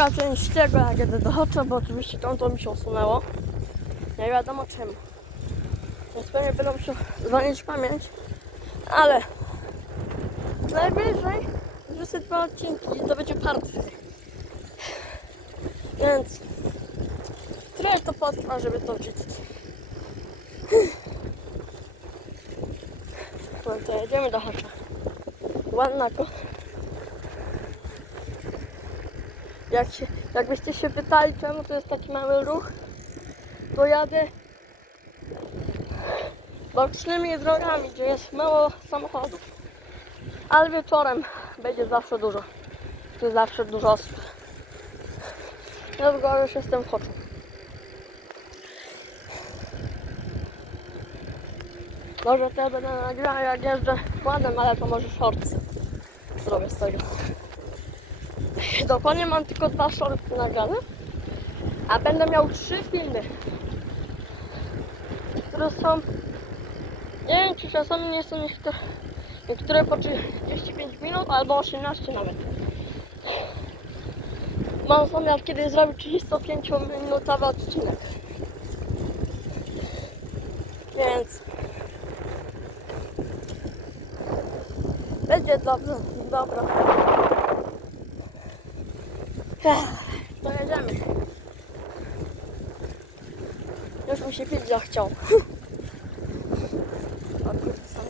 druga część tego, jak jedę do Hocza, bo oczywiście tamto mi się usunęło. Nie wiadomo czemu. Więc pewnie będę musiał zwolnić pamięć. Ale najwyżej wrzucę dwa odcinki i to będzie part. Więc trochę to potrwa, żeby to wrzucić. No to jedziemy do Hocza. Ładnako. Jak się, jakbyście się pytali, czemu to jest taki mały ruch, to jadę bocznymi drogami, gdzie jest mało samochodów. Ale wieczorem będzie zawsze dużo. Jest zawsze dużo osób. Dlatego już jestem w Choczu. Może ja będę nagrał jak jeżdżę kładem, ale to może shorts zrobię z tego. Dokładnie mam tylko dwa shorty nagrane, a będę miał trzy filmy, które są, nie wiem czy czasami nie są niektóre, niektóre po 35 minut albo 18 nawet. Mam zamiar kiedyś zrobić 35 minutowy odcinek. Więc będzie dobrze, dobra. Ech, To jedziemy. Już mi się kurczę, sam.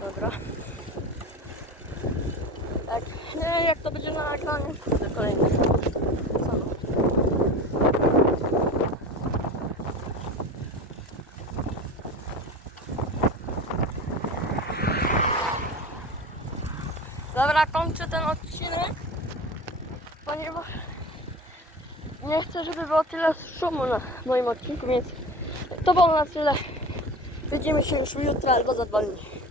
Dobra. Tak, nie wiem jak to będzie na nagraniu. To kolejny. Dobra, kończę ten odcinek, ponieważ nie chcę, żeby było tyle szumu na moim odcinku, więc to było na tyle. Widzimy się już jutro albo za dwa dni.